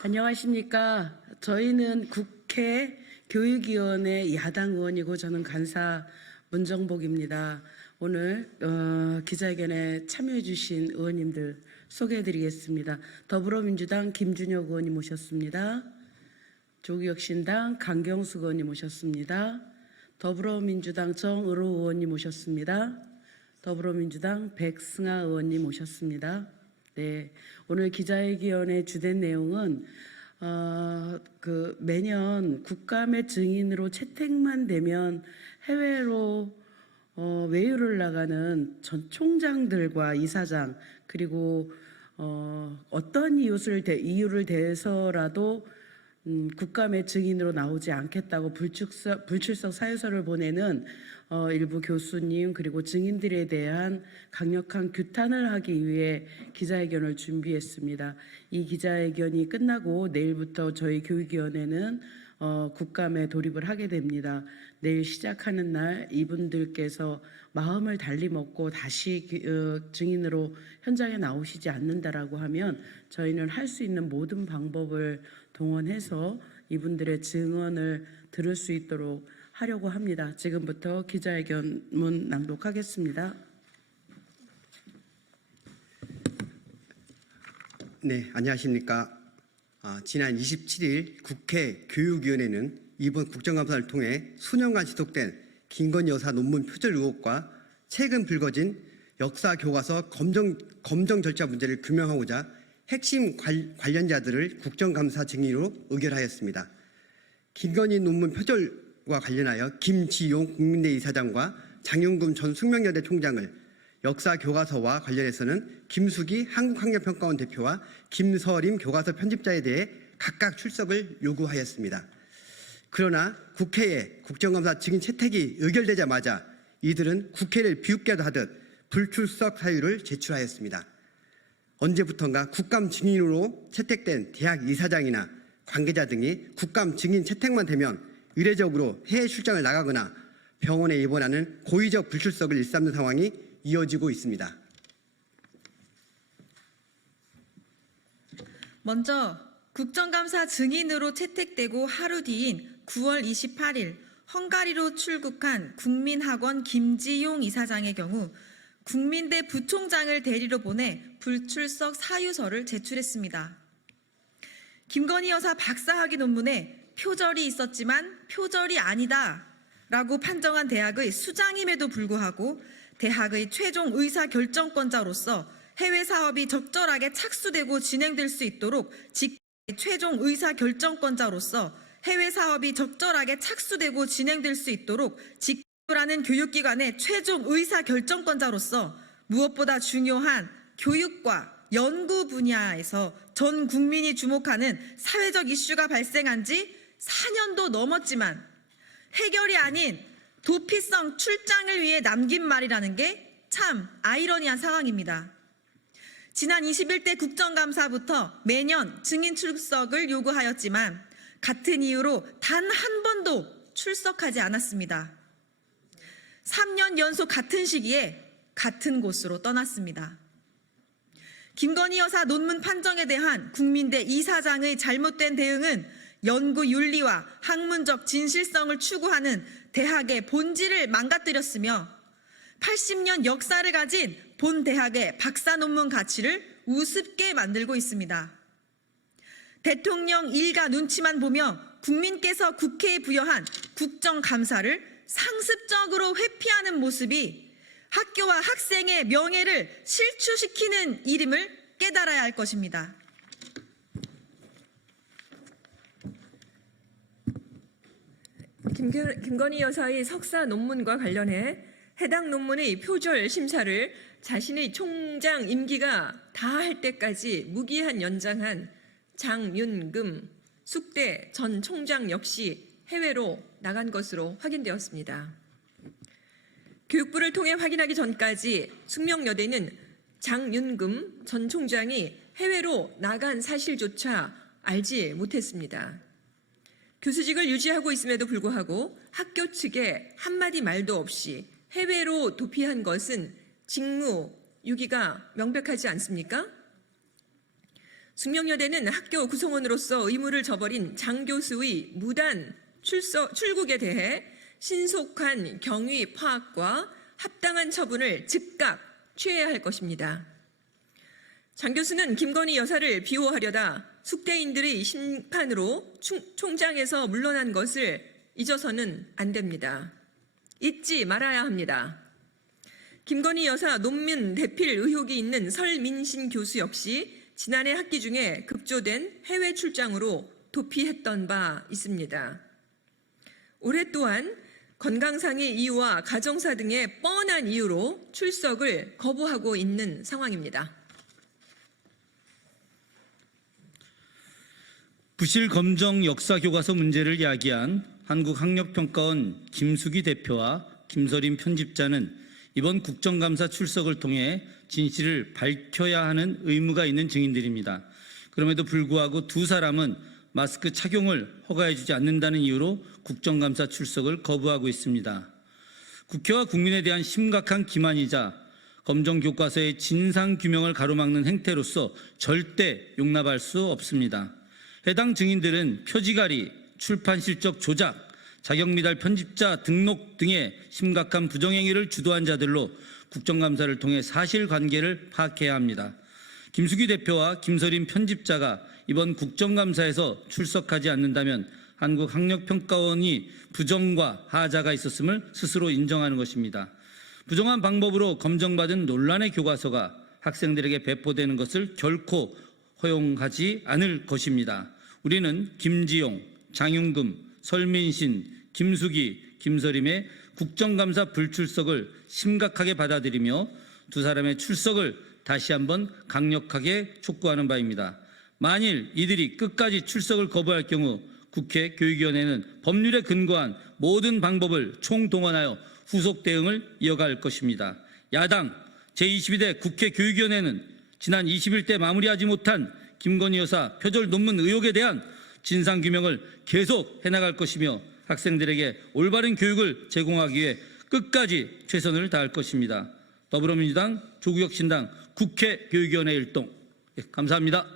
안녕하십니까. 저희는 국회 교육위원회 야당 의원이고 저는 간사 문정복입니다. 오늘 기자회견에 참여해 주신 의원님들 소개해 드리겠습니다. 더불어민주당 김준혁 의원님 모셨습니다. 조국혁신당 강경수 의원님 모셨습니다. 더불어민주당 정의로 의원님 모셨습니다. 더불어민주당 백승아 의원님 모셨습니다. 네, 오늘 기자회견의 주된 내용은 매년 국감의 증인으로 채택만 되면 해외로 외유를 나가는 전 총장들과 이사장 그리고 어떤 이유를 대해서라도 국감의 증인으로 나오지 않겠다고 불출석 사유서를 보내는 일부 교수님 그리고 증인들에 대한 강력한 규탄을 하기 위해 기자회견을 준비했습니다. 이 기자회견이 끝나고 내일부터 저희 교육위원회는 국감에 돌입을 하게 됩니다. 내일 시작하는 날 이분들께서 마음을 달리 먹고 다시 증인으로 현장에 나오시지 않는다라고 하면 저희는 할 수 있는 모든 방법을 동원해서 이분들의 증언을 들을 수 있도록 하려고 합니다. 지금부터 기자회견문 낭독하겠습니다. 네, 안녕하십니까. 지난 27일 국회 교육위원회는 이번 국정감사를 통해 수년간 지속된 김건희 여사 논문 표절 의혹과 최근 불거진 역사 교과서 검정 절차 문제를 규명하고자 핵심 관련자들을 국정감사 증인으로 의결하였습니다. 김건희 논문 표절과 관련하여 김지용 국민대 이사장과 장윤금 전 숙명여대 총장을, 역사 교과서와 관련해서는 김숙이 한국학력평가원 대표와 김서림 교과서 편집자에 대해 각각 출석을 요구하였습니다. 그러나 국회에 국정감사 증인 채택이 의결되자마자 이들은 국회를 비웃게도 하듯 불출석 사유를 제출하였습니다. 언제부턴가 국감 증인으로 채택된 대학 이사장이나 관계자 등이 국감 증인 채택만 되면 의례적으로 해외 출장을 나가거나 병원에 입원하는 고의적 불출석을 일삼는 상황이 이어지고 있습니다. 먼저 국정감사 증인으로 채택되고 하루 뒤인 9월 28일 헝가리로 출국한 국민학원 김지용 이사장의 경우 국민대 부총장을 대리로 보내 불출석 사유서를 제출했습니다. 김건희 여사 박사학위 논문에 표절이 있었지만 표절이 아니다 라고 판정한 대학의 수장임에도 불구하고 대학의 최종 의사결정권자로서 해외 사업이 적절하게 착수되고 진행될 수 있도록 최종 의사결정권자로서 해외 사업이 적절하게 착수되고 진행될 수 있도록 직무라는 교육기관의 최종 의사결정권자로서 무엇보다 중요한 교육과 연구 분야에서 전 국민이 주목하는 사회적 이슈가 발생한 지 4년도 넘었지만 해결이 아닌 도피성 출장을 위해 남긴 말이라는 게 참 아이러니한 상황입니다. 지난 21대 국정감사부터 매년 증인 출석을 요구하였지만 같은 이유로 단 한 번도 출석하지 않았습니다. 3년 연속 같은 시기에 같은 곳으로 떠났습니다. 김건희 여사 논문 판정에 대한 국민대 이사장의 잘못된 대응은 연구 윤리와 학문적 진실성을 추구하는 대학의 본질을 망가뜨렸으며 80년 역사를 가진 본 대학의 박사 논문 가치를 우습게 만들고 있습니다. 대통령 일가 눈치만 보며 국민께서 국회에 부여한 국정감사를 상습적으로 회피하는 모습이 학교와 학생의 명예를 실추시키는 일임을 깨달아야 할 것입니다. 김건희 여사의 석사 논문과 관련해 해당 논문의 표절 심사를 자신의 총장 임기가 다할 때까지 무기한 연장한 장윤금 숙대 전 총장 역시 해외로 나간 것으로 확인되었습니다. 교육부를 통해 확인하기 전까지 숙명여대는 장윤금 전 총장이 해외로 나간 사실조차 알지 못했습니다. 교수직을 유지하고 있음에도 불구하고 학교 측에 한마디 말도 없이 해외로 도피한 것은 직무 유기가 명백하지 않습니까? 숙명여대는 학교 구성원으로서 의무를 저버린 장 교수의 무단 출국에 대해 신속한 경위 파악과 합당한 처분을 즉각 취해야 할 것입니다. 장 교수는 김건희 여사를 비호하려다 숙대인들의 심판으로 총장에서 물러난 것을 잊어서는 안 됩니다. 잊지 말아야 합니다. 김건희 여사 논문 대필 의혹이 있는 설민신 교수 역시 지난해 학기 중에 급조된 해외 출장으로 도피했던 바 있습니다. 올해 또한 건강상의 이유와 가정사 등의 뻔한 이유로 출석을 거부하고 있는 상황입니다. 부실 검정 역사 교과서 문제를 야기한 한국학력평가원 김숙희 대표와 김서림 편집자는 이번 국정감사 출석을 통해 진실을 밝혀야 하는 의무가 있는 증인들입니다. 그럼에도 불구하고 두 사람은 마스크 착용을 허가해주지 않는다는 이유로 국정감사 출석을 거부하고 있습니다. 국회와 국민에 대한 심각한 기만이자 검정교과서의 진상규명을 가로막는 행태로서 절대 용납할 수 없습니다. 해당 증인들은 표지가리, 출판 실적 조작, 자격미달 편집자 등록 등의 심각한 부정행위를 주도한 자들로 국정감사를 통해 사실관계를 파악해야 합니다. 김숙희 대표와 김서림 편집자가 이번 국정감사에서 출석하지 않는다면 한국학력평가원이 부정과 하자가 있었음을 스스로 인정하는 것입니다. 부정한 방법으로 검정받은 논란의 교과서가 학생들에게 배포되는 것을 결코 허용하지 않을 것입니다. 우리는 김지용, 장윤금, 설민신, 김숙희, 김서림의 국정감사 불출석을 심각하게 받아들이며 두 사람의 출석을 다시 한번 강력하게 촉구하는 바입니다. 만일 이들이 끝까지 출석을 거부할 경우 국회 교육위원회는 법률에 근거한 모든 방법을 총동원하여 후속 대응을 이어갈 것입니다. 야당 제22대 국회 교육위원회는 지난 20일 마무리하지 못한 김건희 여사 표절 논문 의혹에 대한 진상규명을 계속 해나갈 것이며 학생들에게 올바른 교육을 제공하기 위해 끝까지 최선을 다할 것입니다. 더불어민주당, 조국혁신당 국회 교육위원회 일동 감사합니다.